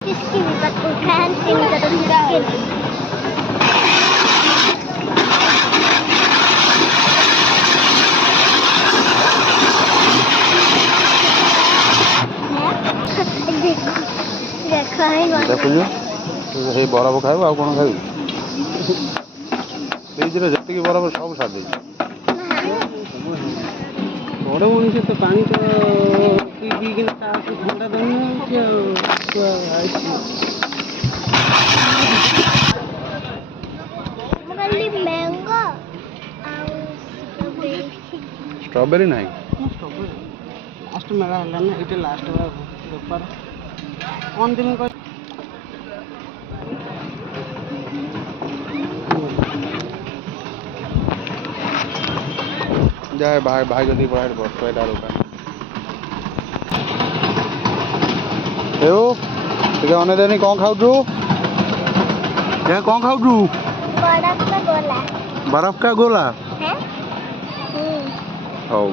किसकी भी पत्तू फैन से नहीं करता किसके देखो देखो है ଦେଖୁଛୁ ସେଇ ବରଫ ଖାଇବୁ ଆଉ କ'ଣ ଖାଇବୁ ଫ୍ରିଜରେ ଯେତିକି ବରଫ ସବୁ ସାରିଦେଇଛୁ ବଡ଼ ମଣିଷ ତ ପାଣି ତ ପିଇକିନା ତାକୁ ଥଣ୍ଡା ଦଉନାହାନ୍ତି ଆଉ मैंगो ଷ୍ଟ୍ରବେରୀ ନାହିଁ ଲାଷ୍ଟ ମେଳା ହେଲା ନା ଏଇଟା ଲାଷ୍ଟ ବେପାର କ'ଣ ଦିନ କହ ଯାଏ ଭାଇ ଯଦି ପଳାଏ ବସ ଏଇଟା ଦୋକାନ ହେଉ ଟିକେ ଅନେଇଲେନି କ'ଣ ଖାଉଛୁ କ'ଣ ଖାଉଛୁ बर्फ का गोला बर्फ का गोला है ହଉ